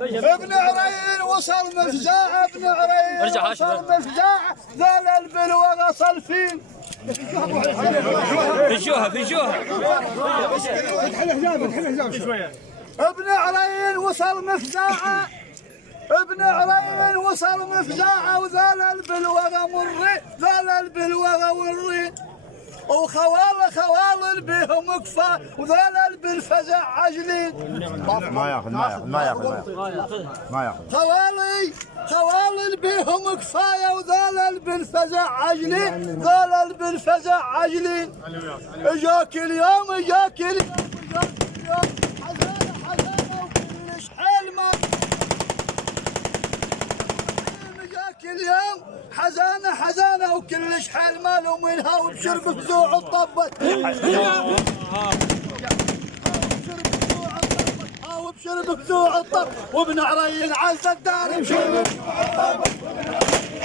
ابن عرين وصل مفزاع، ابن عرين وصل مفزاع، ذال البلوى غصل فين. فيشوها ابن عرين وصل مفزاع، ابن عرين وصل مفزاع، وذال البلوى غمري، ذال البلوى غوري، خوال بهم كفا، وذال بالفزع عجلين. ما ياخذ خوال بهم كفايه، وذال بالفزع عجلين، ذال بالفزع عجلين. اجاك اليوم حزانه وكل شحال ما اجاك اليوم حزانه وكل شحال ماله منها، وبشرب فزوع الطبت وبشرب فزوع الطب، وابن عرين عز الدار بشرب